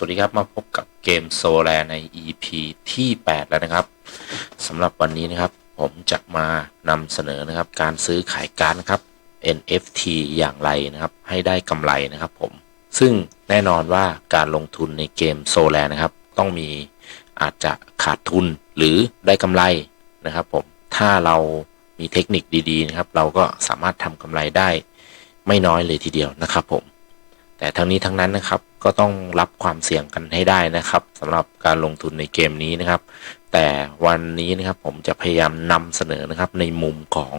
สวัสดีครับ มาพบกับเกมโซแลใน EP ที่ 8 แล้วนะครับสำหรับวันนี้นะครับ ผมจะมานำเสนอนะครับ การซื้อขายการดนะครับ NFT อย่างไรนะครับ ให้ได้กำไรนะครับผม ซึ่งแน่นอนว่าการลงทุนในเกมโซแลนะครับ ต้องมีอาจจะขาดทุนหรือได้กำไรนะครับผม ถ้าเรามีเทคนิคดีๆนะครับ เราก็สามารถทำกำไรได้ไม่น้อยเลยทีเดียวนะครับผม แต่ทั้งนี้ทั้งนั้นนะครับ ก็ต้องรับความเสี่ยงกันให้ได้นะครับสำหรับการลงทุนในเกมนี้นะครับ แต่วันนี้นะครับผมจะพยายามนำเสนอนะครับในมุมของ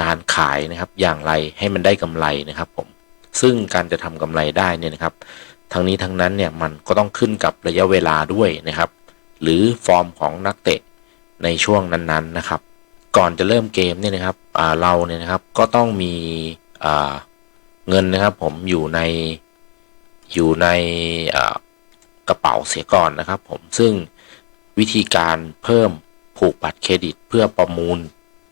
การขายนะครับอย่างไรให้มันได้กำไรนะครับผมซึ่งการจะทำกำไรได้เนี่ยนะครับ ทั้งนี้ทั้งนั้นเนี่ยมันก็ต้องขึ้นกับระยะเวลาด้วยนะครับ หรือฟอร์มของนักเตะในช่วงนั้นๆนะครับ ก่อนจะเริ่มเกมเนี่ยนะครับเราเนี่ยนะครับก็ต้องมีเงินนะครับผมอยู่ใน อยู่ในกระเป๋าเสียก่อนนะครับผมซึ่งวิธีการเพิ่มผูกบัตรเครดิตเพื่อประมูล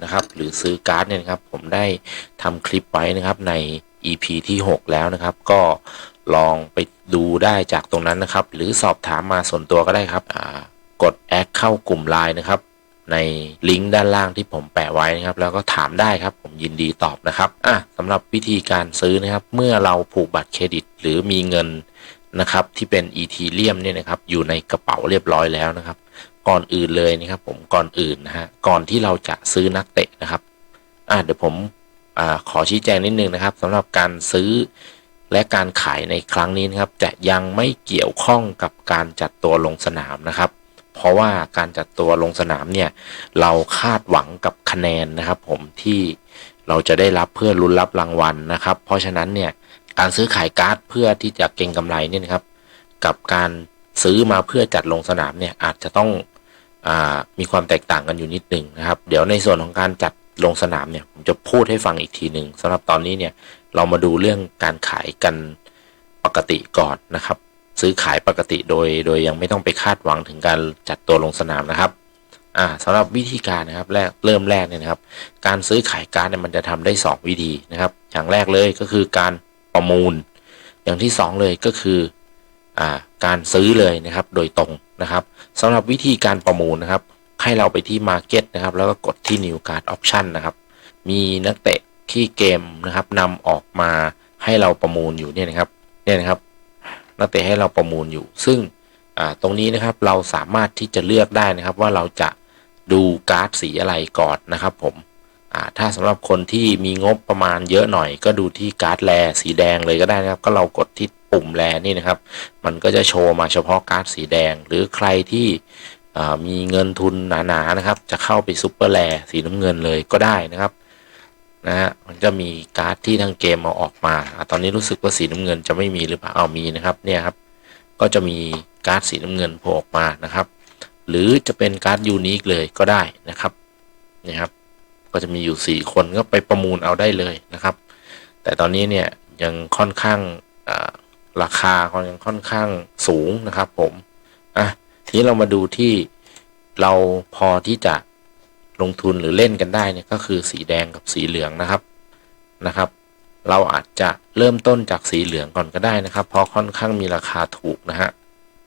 นะครับ หรือซื้อการ์ดเนี่ยนะครับ ผมได้ทำคลิปไว้นะครับใน EP ที่ 6 แล้วนะครับ ก็ลองไปดูได้จากตรงนั้นนะครับ หรือสอบถามมาส่วนตัวก็ได้ครับกดแอดเข้ากลุ่มไลน์นะครับ ในลิงก์ด้านล่างที่ผมแปะไว้นะครับ แล้วก็ถามได้ครับ ผมยินดีตอบนะครับอะสำหรับวิธีการซื้อนะครับ เมื่อเราผูกบัตรเครดิต หรือมีเงินนะครับ ที่เป็นอีทีเรียมเนี่ยนะครับ อยู่ในกระเป๋าเรียบร้อยแล้วนะครับ ก่อนอื่นเลยนะครับผมก่อนอื่นนะฮะก่อนที่เราจะซื้อนักเตะนะครับอะเดี๋ยวผมอขอชี้แจงนิดนึงนะครับสำหรับการซื้อและการขายในครั้งนี้นะครับ จะยังไม่เกี่ยวข้องกับการจัดตัวลงสนามนะครับ เพราะว่าการจัดตัวลงสนามเนี่ย เราคาดหวังกับคะแนนนะครับ ผมที่เราจะได้รับเพื่อลุ้นรับรางวัลนะครับ เพราะฉะนั้นเนี่ยการซื้อขายการ์ดเพื่อที่จะเก็งกำไรเนี่ยนะครับ กับการซื้อมาเพื่อจัดลงสนามเนี่ยอาจจะต้องอมีความแตกต่างกันอยู่นิดนึงนะครับ เดี๋ยวในส่วนของการจัดลงสนามเนี่ยผมจะพูดให้ฟังอีกทีหนึ่งสำหรับตอนนี้เนี่ยเรามาดูเรื่องการขายกันปกติก่อนนะครับ ซื้อขายปกติโดย โดยยังไม่ต้องไปคาดหวังถึงการจัดตัวลงสนามนะครับอ่าสำหรับวิธีการนะครับแรกเริ่มแรกเนี่ยนะครับ การซื้อขายการเนี่ยมันจะทำได้ 2 วิธีนะครับอย่างแรกเลยก็คือการประมูล อย่างที่ 2 เลยก็คืออ่าการซื้อเลยนะครับโดยตรงนะครับสำหรับวิธีการประมูลนะครับ ให้เราไปที่ Market นะครับ แล้วก็กดที่ New Card Option นะครับ มีนักเตะที่เกมนะครับนำออกมาให้เราประมูลอยู่เนี่ยนะครับเนี่ยนะครับ นักเตะให้เราประมูลอยู่ ซึ่งตรงนี้นะครับเราสามารถที่จะเลือกได้นะครับว่าเราจะดูการ์ดสีอะไรก่อนนะครับผมถ้าสำหรับคนที่มีงบประมาณเยอะหน่อย ก็ดูที่การ์ดแลสีแดงเลยก็ได้นะครับ ก็เรากดที่ปุ่มแลนี่นะครับ มันก็จะโชว์มาเฉพาะการ์ดสีแดง หรือใครที่มีเงินทุนหนาๆนะครับ จะเข้าไปซุปเปอร์แลสีน้ำเงินเลยก็ได้นะครับ นะฮะมันจะมีการ์ดที่ทางเกมมาออกมาอตอนนี้รู้สึกว่าสีน้ำเงินจะไม่มีหรือเปล่าเอามีนะครับเนี่ยครับก็จะมีการ์ดสีน้ำเงินโผล่ออกมานะครับ หรือจะเป็นการ์ดยูนิคเลยก็ได้นะครับนี่ครับก็จะมีอยู่ 4 คนก็ไปประมูลเอาได้เลยนะครับ แต่ตอนนี้เนี่ยยังค่อนข้างราคายังค่อนข้างสูงนะครับผมอะทีนี้เรามาดูที่เราพอที่จะ ลงทุนหรือเล่นกันได้เนี่ยก็คือสีแดงกับสีเหลืองนะครับนะครับ เราอาจจะเริ่มต้นจากสีเหลืองก่อนก็ได้นะครับ เพราะค่อนข้างมีราคาถูกนะฮะ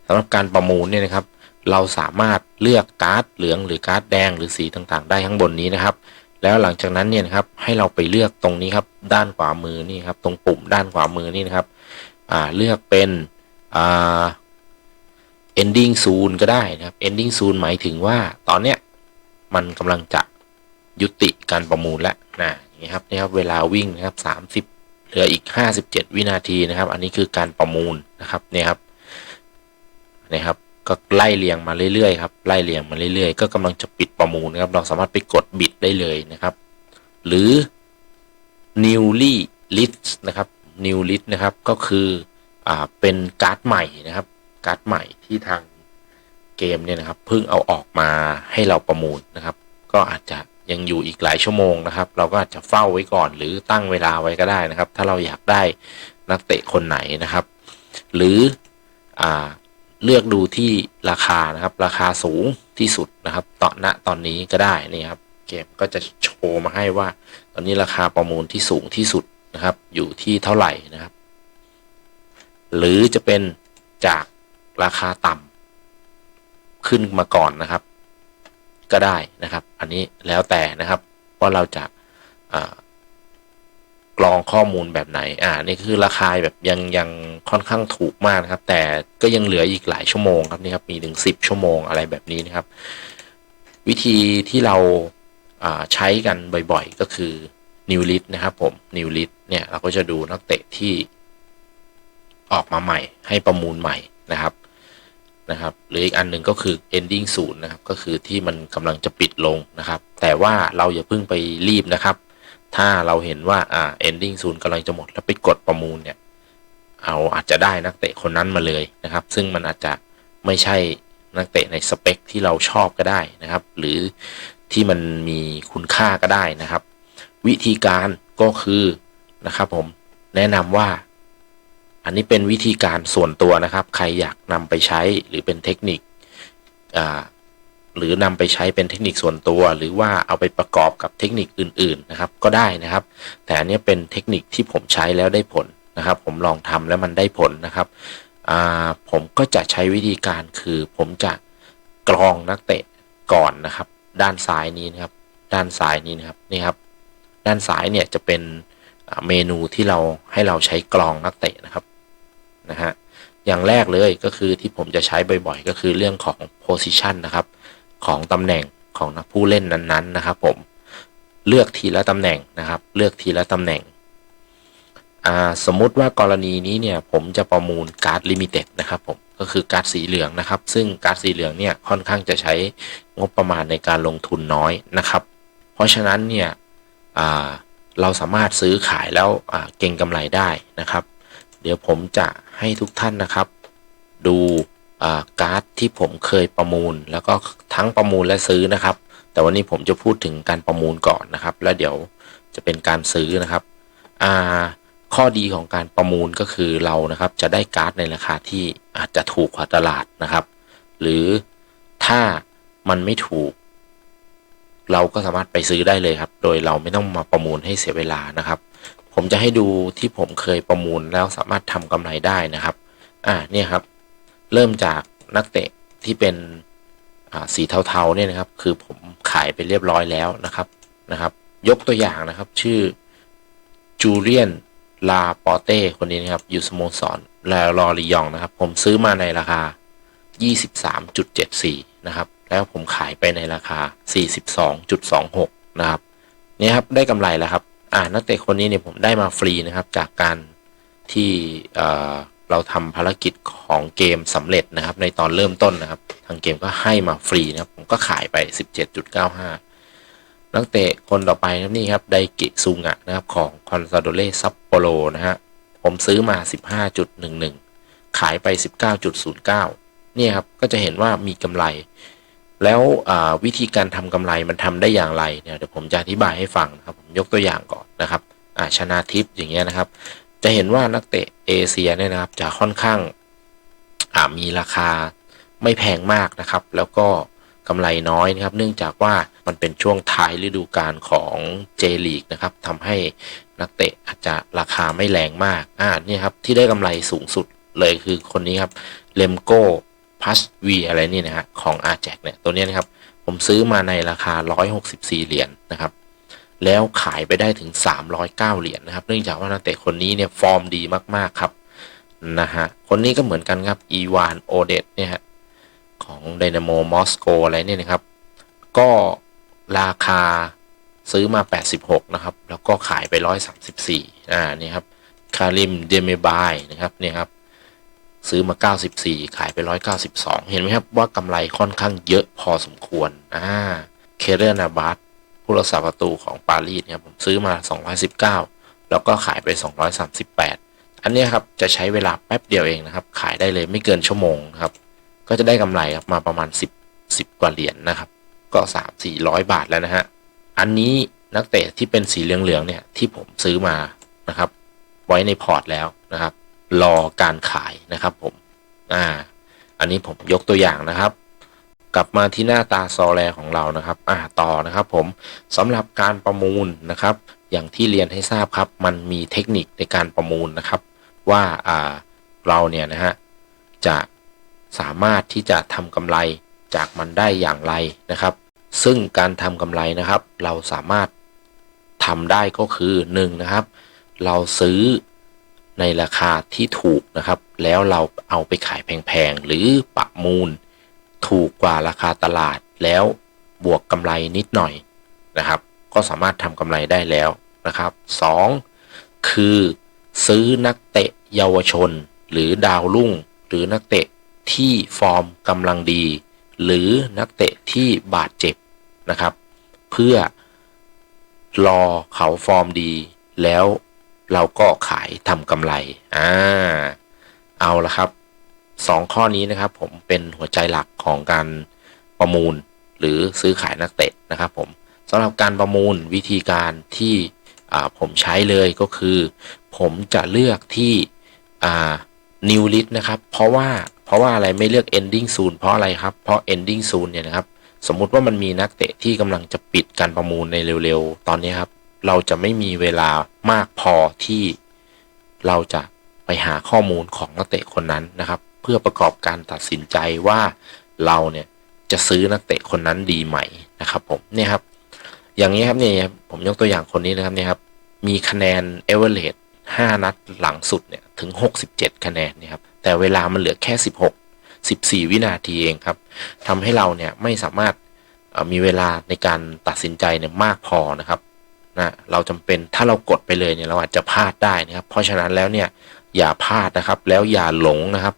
สำหรับการประมูลเนี่ยนะครับ เราสามารถเลือกการ์ดเหลืองหรือการ์ดแดงหรือสีต่างๆ ได้ข้างบนนี้นะครับ แล้วหลังจากนั้นเนี่ยนะครับให้เราไปเลือกตรงนี้ครับด้านขวามือนี่ครับตรงปุ่มด้านขวามือนี่นะครับเลือกเป็นอ่า ending soon ก็ได้นะครับ ending soon หมายถึงว่าตอนเนี้ย มันกำลังจะยุติการประมูลแล้วนะนี่ครับนี่ครับเวลาวิ่งนะครับสามสิบเหลืออีกห้าสิบเจ็ดวินาทีนะครับ อันนี้คือการประมูลนะครับนี่ครับนี่ครับก็ไล่เรียงมาเรื่อยๆครับไล่เรียงมาเรื่อยๆ ก็กำลังจะปิดประมูลนะครับ เราสามารถไปกดบิดได้เลยนะครับ หรือ newly list นะครับ new list นะครับก็คืออ่าเป็นการ์ดใหม่นะครับ การ์ดใหม่ที่ทาง เกมเนี่ยนะครับเพิ่งเอาออกมาให้เราประมูลนะครับ ก็อาจจะยังอยู่อีกหลายชั่วโมงนะครับ เราก็อาจจะเฝ้าไว้ก่อนหรือตั้งเวลาไว้ก็ได้นะครับ ถ้าเราอยากได้นักเตะคนไหนนะครับ หรืออเลือกดูที่ราคานะครับ ราคาสูงที่สุดนะครับตอนณตอนนี้ก็ได้นี่ครับเกมก็จะโชว์มาให้ว่า ตอนนี้ราคาประมูลที่สูงที่สุดนะครับ อยู่ที่เท่าไหร่นะครับ หรือจะเป็นจากราคาต่ำ ขึ้นมาก่อนนะครับ ก็ได้นะครับ อันนี้แล้วแต่นะครับว่าเราจะกรองข้อมูลแบบไหน อ่า นี่คือราคาแบบยังยังค่อนข้างถูกมากนะครับ แต่ก็ยังเหลืออีกหลายชั่วโมงครับนี่ครับ มีถึงสิบชั่วโมงอะไรแบบนี้นะครับ วิธีที่เราอ่าใช้กันบ่อยๆ ก็คือ New List นะครับผม New List เนี่ยเราก็จะดูนักเตะที่ออกมาใหม่ให้ประมูลใหม่นะครับ นะครับ หรืออีกอันหนึ่งก็คือ ending ศูนย์นะครับ ก็คือที่มันกำลังจะปิดลงนะครับ แต่ว่าเราอย่าเพิ่งไปรีบนะครับ ถ้าเราเห็นว่าอ่า ending ศูนย์กำลังจะหมดแล้วไปกดประมูลเนี่ย เอาอาจจะได้นักเตะคนนั้นมาเลยนะครับ ซึ่งมันอาจจะไม่ใช่นักเตะในสเปคที่เราชอบก็ได้นะครับ หรือที่มันมีคุณค่าก็ได้นะครับ วิธีการก็คือนะครับผมแนะนำว่า อันนี้เป็นวิธีการส่วนตัวนะครับ ใครอยากนำไปใช้หรือเป็นเทคนิคหรือนำไปใช้เป็นเทคนิคส่วนตัว หรือว่าเอาไปประกอบกับเทคนิคอื่น ๆ นะครับ ก็ได้นะครับ แต่อันนี้เป็นเทคนิคที่ผมใช้แล้วได้ผลนะครับ ผมลองทำแล้วมันได้ผลนะครับผมก็จะใช้วิธีการคือผมจะกรองนักเตะก่อนนะครับ ด้านซ้ายนี้นะครับ ด้านซ้ายนี้นะครับนี่ครับ ด้านซ้ายเนี่ยจะเป็นเมนูที่เราให้เราใช้กรองนักเตะนะครับ นะฮะอย่างแรกเลยก็คือที่ผมจะใช้บ่อยๆ ก็คือเรื่องของ position นะครับ ของตำแหน่งของนักผู้เล่นนั้นๆนะครับ ผมเลือกทีละตำแหน่งนะครับ เลือกทีละตำแหน่งสมมุติว่ากรณีนี้เนี่ยผมจะประมูลการ์ดลิมิเต็ดนะครับผมก็คือการ์ดสีเหลืองนะครับ ซึ่งการ์ดสีเหลืองเนี่ยค่อนข้างจะใช้งบประมาณในการลงทุนน้อยนะครับ เพราะฉะนั้นเนี่ยเราสามารถซื้อขายแล้วเก่งกำไรได้นะครับ เดี๋ยวผมจะ ให้ทุกท่านนะครับ ดูการ์ดที่ผมเคยประมูล แล้วก็ทั้งประมูลและซื้อนะครับ แต่วันนี้ผมจะพูดถึงการประมูลก่อนนะครับ แล้วเดี๋ยวจะเป็นการซื้อนะครับข้อดีของการประมูลก็คือเรานะครับจะได้การ์ดในราคาที่อาจจะถูกกว่าตลาดนะครับ หรือถ้ามันไม่ถูก เราก็สามารถไปซื้อได้เลยครับ โดยเราไม่ต้องมาประมูลให้เสียเวลานะครับ ผมจะให้ดูที่ผมเคยประมูลแล้วสามารถทำกำไรได้นะครับ อ่าเนี่ยครับ เริ่มจากนักเตะที่เป็นอ่าสีเทาๆเนี่ยนะครับ คือผมขายไปเรียบร้อยแล้วนะครับนะครับ ยกตัวอย่างนะครับชื่อจูเลียนลาปอเต้คนนี้นะครับ อยู่สโมสรลาลอริยองนะครับ ผมซื้อมาในราคา 23.74 นะครับ แล้วผมขายไปในราคา 42.26 นะครับเนี่ยครับ ได้กำไรแล้วครับ อ่านักเตะคนนี้เนี่ยผมได้มาฟรีนะครับ จากการที่เราทำภารกิจของเกมสำเร็จนะครับ ในตอนเริ่มต้นนะครับ ทางเกมก็ให้มาฟรีนะครับ ผมก็ขายไป 17.95 นักเตะคนต่อไปนะครับนี่ครับไดกิซุงะนะครับของคอนซาโดเล่ซัปโปโรนะฮะผมซื้อมา 15.11 ขายไป 19.09 เนี่ยครับ ก็จะเห็นว่ามีกำไร แล้ววิธีการทำกำไรมันทำได้อย่างไรเนี่ยเดี๋ยวผมจะอธิบายให้ฟังนะครับผมยกตัวอย่างก่อนนะครับชนะทิพย์อย่างเงี้ยนะครับ จะเห็นว่านักเตะเอเชียเนี่ยนะครับจะค่อนข้างามีราคาไม่แพงมากนะครับ แล้วก็กำไรน้อยนะครับ เนื่องจากว่ามันเป็นช่วงท้ายฤดูกาลของเจลีกนะครับทำให้นักเตะอาจจะราคาไม่แรงมากอ่านี่ครับที่ได้กำไรสูงสุดเลยคือคนนี้ครับเลมโก้ พัสวีอะไรนี่นะฮะของอาแจกเนี่ยตัวนี้นะครับ ผมซื้อมาในราคา 164 เหรียญนนะครับ แล้วขายไปได้ถึง 309 เหรียญนนะครับ เนื่องจากว่านักเตะคนนี้เนี่ยฟอร์มดีมากๆครับนะฮะคนนี้ก็เหมือนกันครับอีวานโอเดตเนี่ยฮะของไดนาโมมอสโกอะไรเนี่ยนะครับ ก็ราคาซื้อมา 86 นะครับ แล้วก็ขายไป 134 อ่า นี่ครับ คาริม เดเมบาย นะครับเนี่ยครับ ซื้อมา 94 ขายไป 192 เห็นไหมครับว่ากำไรค่อนข้างเยอะพอสมควร อ่า เคเรนาบัตผู้รักษาประตูของปารีสเนี่ยผมซื้อมา 219 แล้วก็ขายไป 238 อันนี้ครับ จะใช้เวลาแป๊บเดียวเองนะครับ ขายได้เลยไม่เกินชั่วโมงครับ ก็จะได้กำไรครับมาประมาณ 10 10 กว่าเหรียญนนะครับ ก็ 3 400 บาทแล้วนะฮะ อันนี้นักเตะที่เป็นสีเหลืองๆเนี่ยที่ผมซื้อมานะครับ ไว้ในพอร์ตแล้วนะครับ รอการขายนะครับผม อ่า อันนี้ผมยกตัวอย่างนะครับ กลับมาที่หน้าตาซอแรของเรานะครับ อ่าต่อนะครับผมสำหรับการประมูลนะครับ อย่างที่เรียนให้ทราบครับ มันมีเทคนิคในการประมูลนะครับ ว่าอ่าเราเนี่ยนะฮะจะสามารถที่จะทำกำไรจากมันได้อย่างไรนะครับ ซึ่งการทำกำไรนะครับ เราสามารถทำได้ก็คือ1นงนะครับ เราซื้อ ในราคาที่ถูกนะครับ แล้วเราเอาไปขายแพงๆ หรือประมูล ถูกกว่าราคาตลาดแล้วบวกกำไรนิดหน่อยนะครับ ก็สามารถทำกำไรได้แล้วนะครับ 2. คือซื้อนักเตะเยาวชน หรือดาวรุ่ง หรือนักเตะที่ฟอร์มกำลังดี หรือนักเตะที่บาดเจ็บนะครับ เพื่อรอเขาฟอร์มดีแล้ว เราก็ขายทำกำไรอ่าเอาละครับสองข้อนี้นะครับ ผมเป็นหัวใจหลักของการประมูลหรือซื้อขายนักเตะนะครับ ผมสำหรับการประมูลวิธีการที่ผมใช้เลยก็คือ ผมจะเลือกที่อ่า new list นะครับ เพราะว่าเพราะว่าอะไรไม่เลือก ending soon เพราะอะไรครับ เพราะ ending soon เนี่ยนะครับ สมมุติว่ามันมีนักเตะที่กำลังจะปิดการประมูลในเร็วๆ ตอนนี้ครับ เราจะไม่มีเวลามากพอที่เราจะไปหาข้อมูลของนักเตะคนนั้นนะครับ เพื่อประกอบการตัดสินใจว่าเราเนี่ยจะซื้อนักเตะคนนั้นดีไหมนะครับผมเนี่ยครับ อย่างนี้ครับเนี่ยผมยกตัวอย่างคนนี้นะครับเนี่ยครับมีคะแนนเอเวอร์เรสห้านัดหลังสุดเนี่ยถึง 67 คะแนนเนี่ยครับแต่เวลามันเหลือแค่ 16 14 วินาทีเองครับทำให้เราเนี่ยไม่สามารถมีเวลาในการตัดสินใจเนี่ยมากพอนะครับ นะเราจำเป็นถ้าเรากดไปเลยเนี่ยเราอาจจะพลาดได้นะครับ เพราะฉะนั้นแล้วเนี่ยอย่าพลาดนะครับ แล้วอย่าหลงนะครับ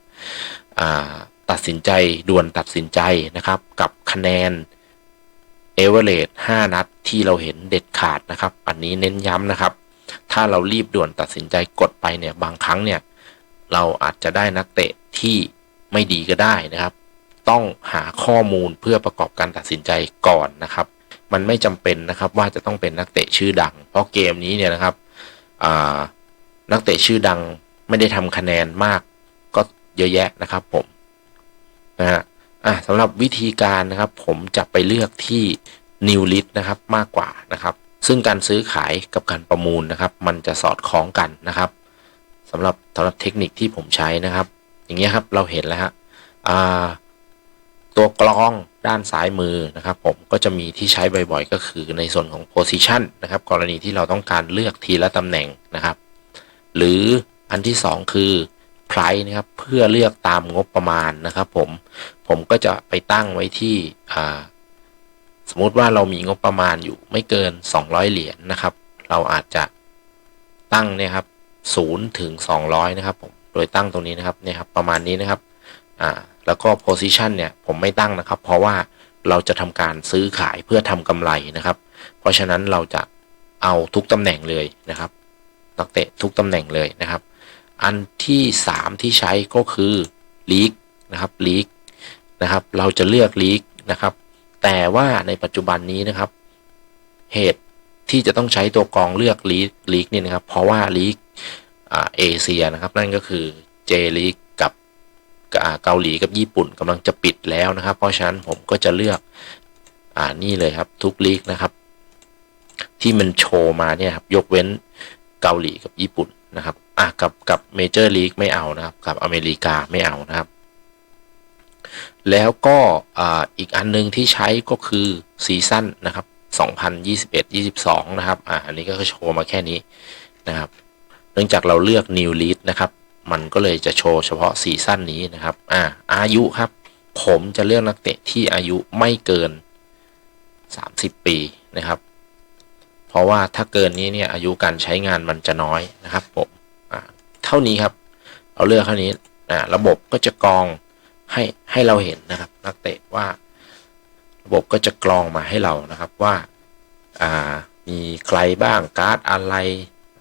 ตัดสินใจด่วนตัดสินใจนะครับ กับคะแนนเอเวอเรส5นัดที่เราเห็นเด็ดขาดนะครับ อันนี้เน้นย้ำนะครับ ถ้าเรารีบด่วนตัดสินใจกดไปเนี่ยบางครั้งเนี่ยเราอาจจะได้นักเตะที่ไม่ดีก็ได้นะครับ ต้องหาข้อมูลเพื่อประกอบการตัดสินใจก่อนนะครับ มันไม่จำเป็นนะครับว่าจะต้องเป็นนักเตะชื่อดัง เพราะเกมนี้เนี่ยนะครับนักเตะชื่อดังไม่ได้ทำคะแนนมากก็เยอะแยะนะครับผมนะฮะอะสำหรับวิธีการนะครับ ผมจะไปเลือกที่ new list นะครับมากกว่านะครับ ซึ่งการซื้อขายกับการประมูลนะครับ มันจะสอดคล้องกันนะครับสำหรับสำหรับเทคนิคที่ผมใช้นะครับ อย่างเงี้ยครับเราเห็นแล้วฮะตัวกลอง ด้านซ้ายมือนะครับผมก็จะมีที่ใช้บ่อยๆ ก็คือในส่วนของ position นะครับ กรณีที่เราต้องการเลือกทีละตำแหน่งนะครับ หรืออันที่ 2 คือ price นะครับเพื่อเลือกตามงบประมาณนะครับผมผมก็จะไปตั้งไว้ที่สมมติว่าเรามีงบประมาณอยู่ไม่เกิน 200 เหรียญนนะครับ เราอาจจะตั้งเนี่ยครับ0ถึง200 นะครับผมโดยตั้งตรงนี้นะครับเนี่ยครับประมาณนี้นะครับอ่า แล้วก็ position เนี่ยผมไม่ตั้งนะครับ เพราะว่าเราจะทำการซื้อขายเพื่อทำกำไรนะครับ เพราะฉะนั้นเราจะเอาทุกตำแหน่งเลยนะครับ นักเตะทุกตำแหน่งเลยนะครับ อันที่ 3 ที่ใช้ก็คือลีกนะครับลีกนะครับ เราจะเลือกลีกนะครับ แต่ว่าในปัจจุบันนี้นะครับ เหตุที่จะต้องใช้ตัวกองเลือกลีกลีกนี่นะครับ เพราะว่าลีกเอเชียนะครับ นั่นก็คือเจลีก เกาหลีกับญี่ปุ่นกำลังจะปิดแล้วนะครับ เพราะฉะนั้นผมก็จะเลือกอ่านี่เลยครับทุกลีกนะครับ ที่มันโชว์มาเนี่ยครับยกเว้นเกาหลีกับญี่ปุ่นนะครับอะกับกับเมเจอร์ลีกไม่เอานะครับกับอเมริกาไม่เอานะครับ แล้วก็อ่าอีกอันนึงที่ใช้ก็คือซีซั่นนะครับ2021-22 นะครับอ่าอันนี้ก็โชว์มาแค่นี้นะครับ เนื่องจากเราเลือก New Lead นะครับ มันก็เลยจะโชว์เฉพาะซีซั่นนี้นะครับอ่าอายุครับ ผมจะเลือกนักเตะที่อายุไม่เกิน 30 ปีนะครับ เพราะว่าถ้าเกินนี้เนี่ยอายุการใช้งานมันจะน้อยนะครับผมอ่าเท่านี้ครับ เอาเลือกเท่านี้นะระบบก็จะกรองให้ให้เราเห็นนะครับ นักเตะว่า ระบบก็จะกรองมาให้เรานะครับว่าอ่ามีใครบ้างการ์ดอะไร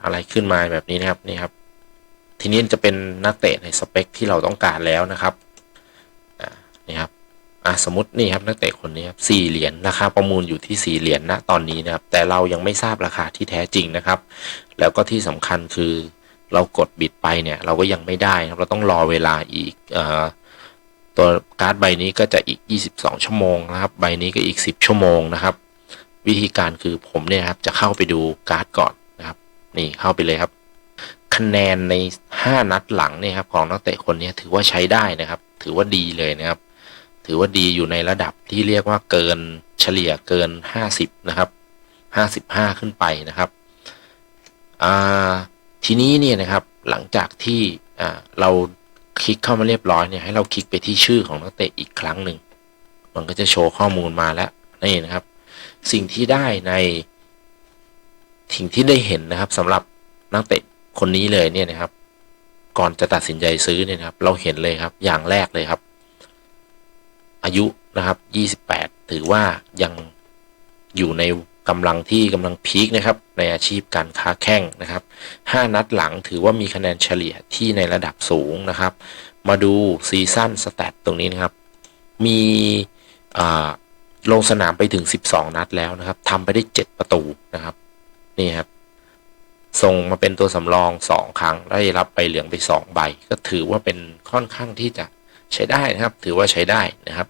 อะไรขึ้นมาแบบนี้นะครับนี่ครับ ทีนี้จะเป็นนักเตะในสเปคที่เราต้องการแล้วนะครับนี่ครับสมมตินี่ครับนักเตะคนนี้ครับสี่เหรียญราคาประมูลอยู่ที่สี่เหรียญณตอนนี้นะครับ แต่เรายังไม่ทราบราคาที่แท้จริงนะครับ แล้วก็ที่สำคัญคือเรากดบิดไปเนี่ย เราก็ยังไม่ได้ครับ เราต้องรอเวลาอีกอตัวการ์ดใบนี้ก็จะอีก 22 ชั่วโมงนะครับ ใบนี้ก็อีก 10 ชั่วโมงนะครับ วิธีการคือผมเนี่ยครับจะเข้าไปดูการ์ดก่อนนะครับ นี่เข้าไปเลยครับ คะแนนใน 5 นัดหลังเนี่ยครับของนักเตะคนนี้ถือว่าใช้ได้นะครับ ถือว่าดีเลยนะครับ ถือว่าดีอยู่ในระดับที่เรียกว่าเกินเฉลี่ยเกิน 50 นะครับ 55 ขึ้นไปนะครับทีนี้เนี่ยนะครับหลังจากที่เราคลิกเข้ามาเรียบร้อยเนี่ยให้เราคลิกไปที่ชื่อของนักเตะอีกครั้งหนึ่งมันก็จะโชว์ข้อมูลมาแล้วนี่นะครับ สิ่งที่ได้ในสิ่งที่ได้เห็นนะครับสำหรับนักเตะ คนนี้เลยเนี่ยนะครับ ก่อนจะตัดสินใจซื้อเนี่ยนะครับ เราเห็นเลยครับอย่างแรกเลยครับ อายุนะครับ 28 ถือว่ายังอยู่ในกำลังที่กำลังพีคนะครับ ในอาชีพการค้าแข่งนะครับ 5 นัดหลังถือว่ามีคะแนนเฉลี่ยที่ในระดับสูงนะครับ มาดูซีซั่นสแตทตรงนี้นะครับ มีลงสนามไปถึง 12 นัดแล้วนะครับทำไปได้ 7 ประตูนะครับ นี่ครับ ส่งมาเป็นตัวสำรอง 2 ครั้งได้รับใบเหลืองไป2ใบ ก็ถือว่าเป็นค่อนข้างที่จะใช้ได้นะครับ ถือว่าใช้ได้นะครับ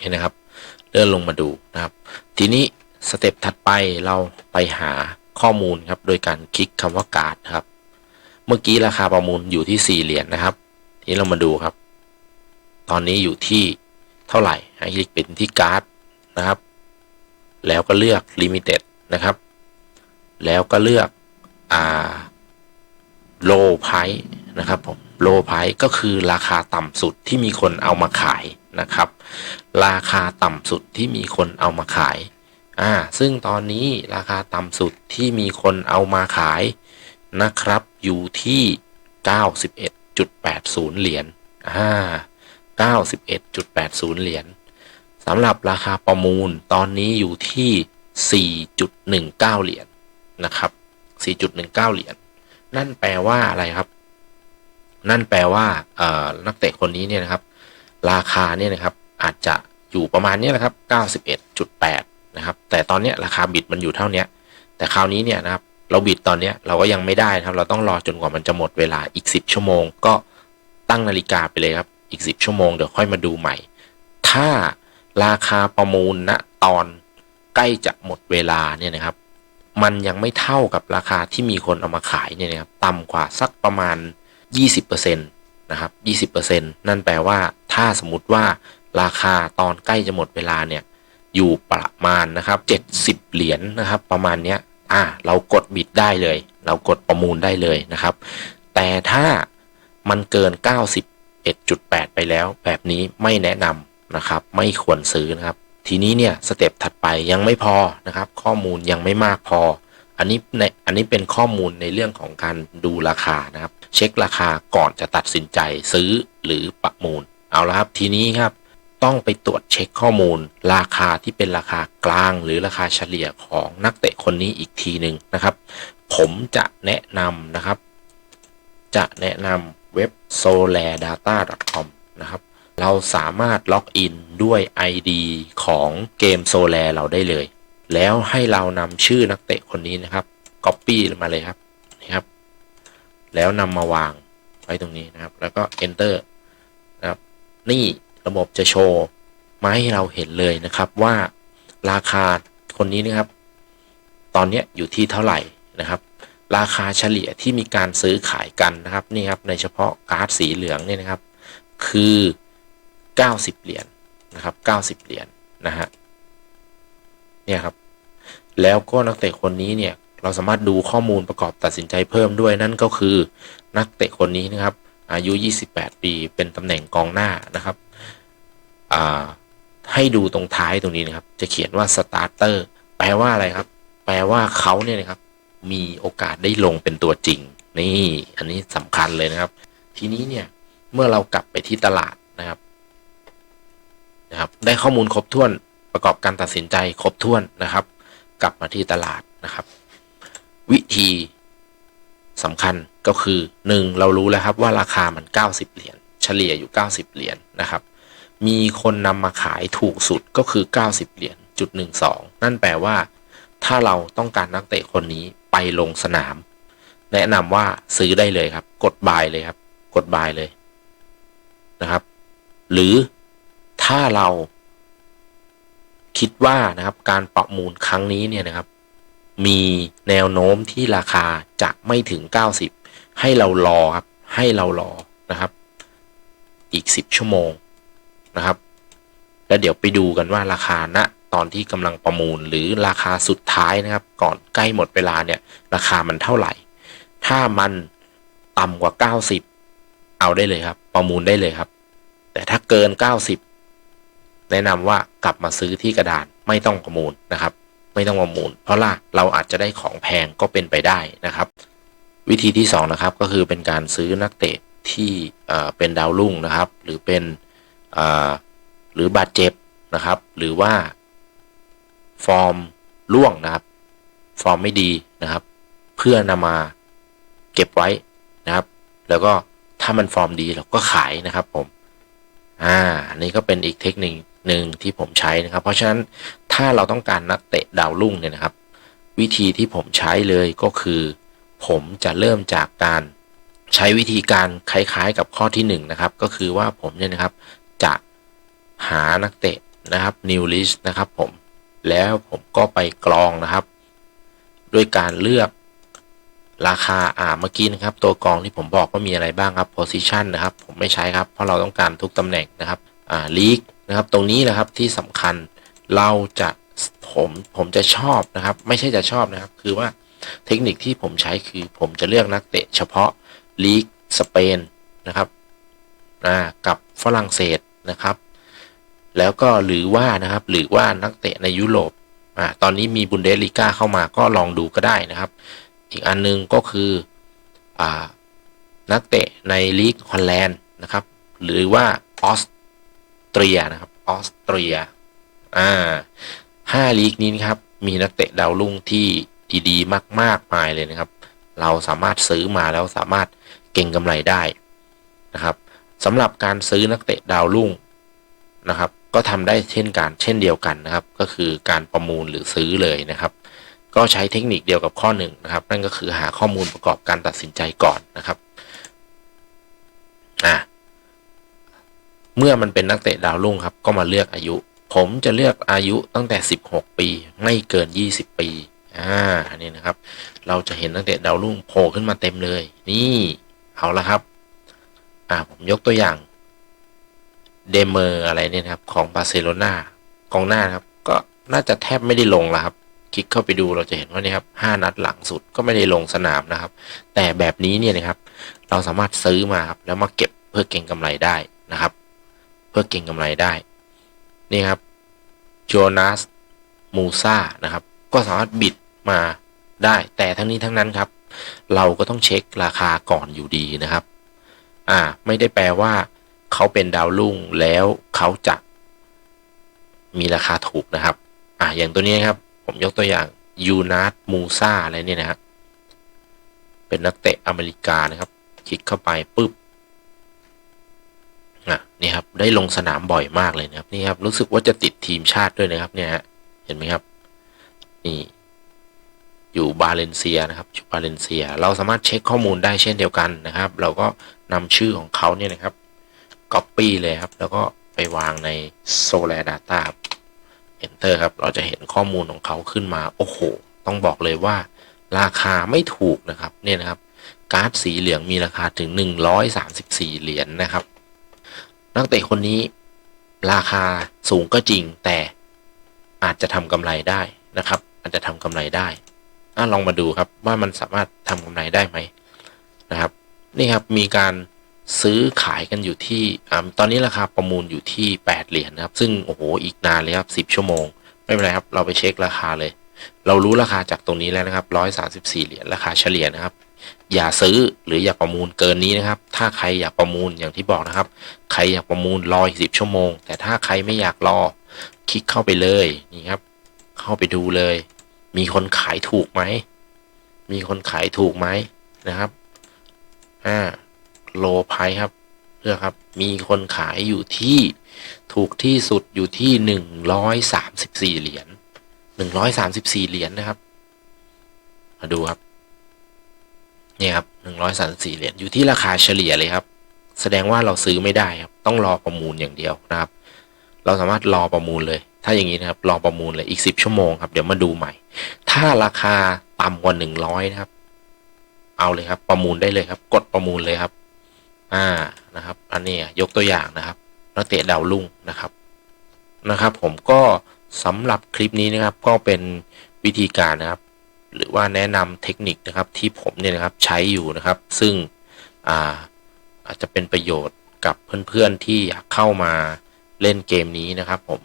เห็นนะครับเลื่อนลงมาดูนะครับ ทีนี้สเต็ปถัดไปเราไปหาข้อมูลครับ โดยการคลิกคำว่าการ์ดครับ เมื่อกี้ราคาประมูลอยู่ที่4เหรียญนนะครับ ทีนี้เรามาดูครับ ตอนนี้อยู่ที่เท่าไหร่ให้คลิกเป็นที่การ์ดนะครับ แล้วก็เลือก Limited นะครับ แล้วก็เลือกอ่า Low Price นะครับผม Low Price ก็คือราคาต่ำสุดที่มีคนเอามาขายนะครับ ราคาต่ำสุดที่มีคนเอามาขายอ่าซึ่งตอนนี้ราคาต่ำสุดที่มีคนเอามาขายนะครับ อยู่ที่ 91.80 เหรียญอ่า91.80 เหรียญสำหรับราคาประมูลตอนนี้อยู่ที่ 4.19 เหรียญ นะครับ 4.19 เหรียญนั่นแปลว่าอะไรครับ นั่นแปลว่านักเตะคนนี้เนี่ยนะครับ ราคาเนี่ยนะครับอาจจะอยู่ประมาณนี้นะครับ 91.8 นะครับ แต่ตอนนี้ราคาบิดมันอยู่เท่านี้แต่คราวนี้เนี่ยนะครับเราบิดตอนนี้เราก็ยังไม่ได้นะครับ เราต้องรอจนกว่ามันจะหมดเวลาอีก 10 ชั่วโมง ก็ตั้งนาฬิกาไปเลยครับอีก 10 ชั่วโมงเดี๋ยวค่อยมาดูใหม่ ถ้าราคาประมูลณนะตอนใกล้จะหมดเวลาเนี่ยนะครับ มันยังไม่เท่ากับราคาที่มีคนเอามาขายเนี่ยนะครับต่ำกว่าสักประมาณ 20%นะครับ20%นั่นแปลว่าถ้าสมมติว่าราคาตอนใกล้จะหมดเวลาเนี่ยอยู่ประมาณนะครับ70 เหรียญนนะครับประมาณเนี้ยอ่าเรากดบิดได้เลย เรากดประมูลได้เลยนะครับ แต่ถ้ามันเกิน 91.8 ไปแล้ว แบบนี้ไม่แนะนำนะครับ ไม่ควรซื้อนะครับ ทีนี้เนี่ยสเต็ปถัดไปยังไม่พอนะครับ ข้อมูลยังไม่มากพอ อันนี้ในอันนี้เป็นข้อมูลในเรื่องของการดูราคานะครับ เช็คราคาก่อนจะตัดสินใจซื้อหรือประมูล เอาละครับทีนี้ครับต้องไปตรวจเช็คข้อมูล ราคาที่เป็นราคากลางหรือราคาเฉลี่ยของนักเตะคนนี้อีกทีหนึ่งนะครับ ผมจะแนะนำนะครับ จะแนะนำเว็บ solar data com นะครับ เราสามารถล็อกอินด้วย ID ของเกม s o l a r เราได้เลย แล้วให้เรานำชื่อนักเตะคนนี้นะครับ Copy มาเลยครับนี่ครับ แล้วนำมาวางไว้ตรงนี้นะครับ แล้วก็ Enter นะครับ นี่ระบบจะโชว์มาให้เราเห็นเลยนะครับว่าราคาคนนี้นะครับ ตอนนี้อยู่ที่เท่าไหร่นะครับ ราคาเฉลี่ยที่มีการซื้อขายกันนะครับนี่ครับในเฉพาะการ์ดสีเหลืองนี่นะครับ คือ 90 เหรียญนนะครับ 90 เหรียญนนะฮะเนี่ยครับ แล้วก็นักเตะคนนี้เนี่ยเราสามารถดูข้อมูลประกอบตัดสินใจเพิ่มด้วยนั่นก็คือนักเตะคนนี้นะครับ อายุ 28 ปีเป็นตำแหน่งกองหน้านะครับให้ดูตรงท้ายตรงนี้นะครับ จะเขียนว่าสตาร์เตอร์แปลว่าอะไรครับ แปลว่าเขาเนี่ยนะครับ มีโอกาสได้ลงเป็นตัวจริง นี่ อันนี้สำคัญเลยนะครับ ทีนี้เนี่ย เมื่อเรากลับไปที่ตลาด นะครับได้ข้อมูลครบถ้วนประกอบการตัดสินใจครบถ้วนนะครับ กลับมาที่ตลาดนะครับ วิธีสำคัญก็คือ 1. เรารู้แล้วครับว่าราคามัน 90 เหรียญเฉลี่ยอยู่ 90 เหรียญนะครับ มีคนนำมาขายถูกสุดก็คือ 90 เหรียญจุด12 นั่นแปลว่า ถ้าเราต้องการนักเตะคนนี้ไปลงสนาม แนะนำว่าซื้อได้เลยครับ กดบายเลยครับ กดบายเลยนะครับ หรือ ถ้าเรา คิดว่านะครับ การประมูลครั้งนี้เนี่ยนะครับ มีแนวโน้มที่ราคาจะไม่ถึง 90 ให้เรารอครับ ให้เรารอนะครับ อีก 10 ชั่วโมงนะครับ แล้วเดี๋ยวไปดูกันว่าราคาณตอนที่กำลังประมูลหรือราคาสุดท้ายนะครับ ก่อนใกล้หมดเวลาเนี่ย ราคามันเท่าไหร่ ถ้ามันต่ำกว่า 90 เอาได้เลยครับ ประมูลได้เลยครับ แต่ถ้าเกิน 90 แนะนำว่ากลับมาซื้อที่กระดานไม่ต้องประมูลนะครับ ไม่ต้องประมูล เพราะล่ะเราอาจจะได้ของแพงก็เป็นไปได้นะครับ วิธีที่2นะครับก็คือเป็นการซื้อนักเตะที่เอ่อเป็นดาวรุ่งนะครับ หรือเป็นเอ่อหรือบาดเจ็บนะครับ หรือว่าฟอร์มร่วงนะครับ ฟอร์มไม่ดีนะครับ เพื่อนำมาเก็บไว้นะครับ แล้วก็ถ้ามันฟอร์มดีเราก็ขายนะครับผม อ่าอันนี้ก็เป็นอีกเทคนิค หนึ่งที่ผมใช้นะครับ เพราะฉะนั้นถ้าเราต้องการนักเตะดาวรุ่งเนี่ยนะครับ วิธีที่ผมใช้เลยก็คือ ผมจะเริ่มจากการใช้วิธีการคล้ายๆ กับข้อที่1นงนะครับ ก็คือว่าผมเนี่ยนะครับจะหานักเตะนะครับ new list นะครับผมแล้วผมก็ไปกรองนะครับ ด้วยการเลือกราคาอ่าเมื่อกี้นะครับ ตัวกรองที่ผมบอกว่ามีอะไรบ้างครับ position นะครับ ผมไม่ใช้ครับ เพราะเราต้องการทุกตำแหน่งนะครับ อ่า league นะครับ ตรงนี้นะครับที่สำคัญเราจะผมผมจะชอบนะครับ ไม่ใช่จะชอบนะครับ คือว่าเทคนิคที่ผมใช้คือผมจะเลือกนักเตะเฉพาะลีกสเปนนะครับกับฝรั่งเศสนะครับ แล้วก็หรือว่านะครับหรือว่านักเตะในยุโรปอ่าตอนนี้มีบุนเดสลิก้าเข้ามาก็ลองดูก็ได้นะครับ อีกอันนึงก็คืออ่านักเตะในลีกฮอลแลนด์นะครับ หรือว่าออส เตรียนะครับออสเตรียอ่าห้าลีกนี้นะครับมีนักเตะดาวรุ่งที่ดีๆ มากๆมายเลยนะครับ เราสามารถซื้อมาแล้วสามารถเก่งกำไรได้นะครับสำหรับการซื้อนักเตะดาวรุ่งนะครับ ก็ทำได้เช่นกันเช่นเดียวกันนะครับ ก็คือการประมูลหรือซื้อเลยนะครับ ก็ใช้เทคนิคเดียวกับข้อหนึ่งนะครับ นั่นก็คือหาข้อมูลประกอบการตัดสินใจก่อนนะครับอะ เมื่อมันเป็นนักเตะดาวรุ่งครับ ก็มาเลือกอายุ ผมจะเลือกอายุตั้งแต่ 16 ปี ไม่เกิน 20 ปีอ่าอันนี้นะครับ เราจะเห็นนักเตะดาวรุ่งโผล่ขึ้นมาเต็มเลย นี่เอาละครับ อ่าผมยกตัวอย่างเดเมอร์อะไรเนี่ยครับ ของบาร์เซโลนากองหน้าครับ ก็น่าจะแทบไม่ได้ลงแล้วครับ คลิกเข้าไปดูเราจะเห็นว่านี่ครับห้านัดหลังสุดก็ไม่ได้ลงสนามนะครับ แต่แบบนี้เนี่ยนะครับ เราสามารถซื้อมาครับแล้วมาเก็บเพื่อเก็งกำไรได้นะครับ พื่อเก็งกำไรได้ นี่ครับโจนาสมูซานะครับ ก็สามารถบิดมาได้ แต่ทั้งนี้ทั้งนั้นครับ เราก็ต้องเช็คราคาก่อนอยู่ดีนะครับ อ่า ไม่ได้แปลว่า เขาเป็นดาวรุ่งแล้วเขาจะมีราคาถูกนะครับ อ่าอย่างตัวนี้ครับ ผมยกตัวอย่างยูนาสมูซาอะไรเนี่ยนะครับเป็นนักเตะอเมริกานะครับ คลิกเข้าไปปุ๊บ่ะนี่ครับได้ลงสนามบ่อยมากเลยนะครับนี่ครับรู้สึกว่าจะติดทีมชาติด้วยนะครับเนี่ยเห็นไหมครับนี่อยู่บาเลนเซียนะครับอยู่บาเลนเซีย เราสามารถเช็คข้อมูลได้เช่นเดียวกันนะครับ เราก็นำชื่อของเขาเนี่ยนะครับ Copy เลยครับ แล้วก็ไปวางใน Solar Data Enter ครับ เราจะเห็นข้อมูลของเขาขึ้นมา โอ้โห ต้องบอกเลยว่า ราคาไม่ถูกนะครับ เนี่ยนะครับ การ์ดสีเหลืองมีราคาถึง 134 เหรียญนนะครับ นักเตะคนนี้ราคาสูงก็จริงแต่อาจจะทำกำไรได้นะครับ อาจจะทำกำไรได้อลองมาดูครับว่ามันสามารถทำกำไรได้ไหมนะครับ นี่ครับมีการซื้อขายกันอยู่ที่อตอนนี้ราคาประมูลอยู่ที่ 8 เหรียญนะครับ ซึ่งโอ้โหอีกนานเลยครับ 10 ชั่วโมง ไม่เป็นไรครับ เราไปเช็คราคาเลย เรารู้ราคาจากตรงนี้แล้วนะครับ 134 เหรียญราคาเฉลี่ยนะครับ อย่าซื้อหรืออย่าประมูลเกินนี้นะครับ ถ้าใครอยากประมูลอย่างที่บอกนะครับ ใครอยากประมูลรออีกสิบชั่วโมง แต่ถ้าใครไม่อยากรอ คลิกเข้าไปเลยนี่ครับ เข้าไปดูเลย มีคนขายถูกไหม มีคนขายถูกไหมนะครับอ่าโลไพครับเลือครับ มีคนขายอยู่ที่ถูกที่สุดอยู่ที่หนึ่งร้อยสามสิบสี่เหรียญหนึ่งร้อยสามสิบสี่เหรียญนะครับ มาดูครับ เนี่ยครับหนึ่งร้อยสามสี่เหรียญอยู่ที่ราคาเฉลี่ยเลยครับ แสดงว่าเราซื้อไม่ได้ครับ ต้องรอประมูลอย่างเดียวนะครับ เราสามารถรอประมูลเลย ถ้าอย่างนี้นะครับรอประมูลเลยอีกสิบชั่วโมงครับเดี๋ยวมาดูใหม่ ถ้าราคาต่ำกว่าหนึ่งร้อยนะครับ เอาเลยครับ ประมูลได้เลยครับ กดประมูลเลยครับ อ่านะครับ อันนี้ยกตัวอย่างนะครับนักเตะดาวรุ่งนะครับนะครับ ผมก็สำหรับคลิปนี้นะครับก็เป็นวิธีการนะครับ หรือว่าแนะนำเทคนิคนะครับที่ผมเนี่ยนะครับใช้อยู่นะครับ ซึ่งอาอาจจะเป็นประโยชน์กับเพื่อนๆที่อยากเข้ามาเล่นเกมนี้นะครับผม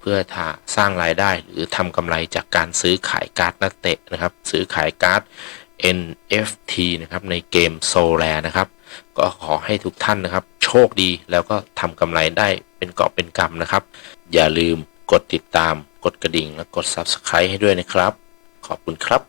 เพื่อทาสร้างรายได้หรือทำกำไรจากการซื้อขายการ์ดนักเตะนะครับ ซื้อขายการ์ด NFT นะครับในเกมโซแลนะครับ ก็ขอให้ทุกท่านนะครับ โชคดีแล้วก็ทำกำไรได้เป็นกอบเป็นกำนะครับ อย่าลืมกดติดตามกดกระดิ่งและกด Subscribe ให้ด้วยนะครับ ขอบคุณครับ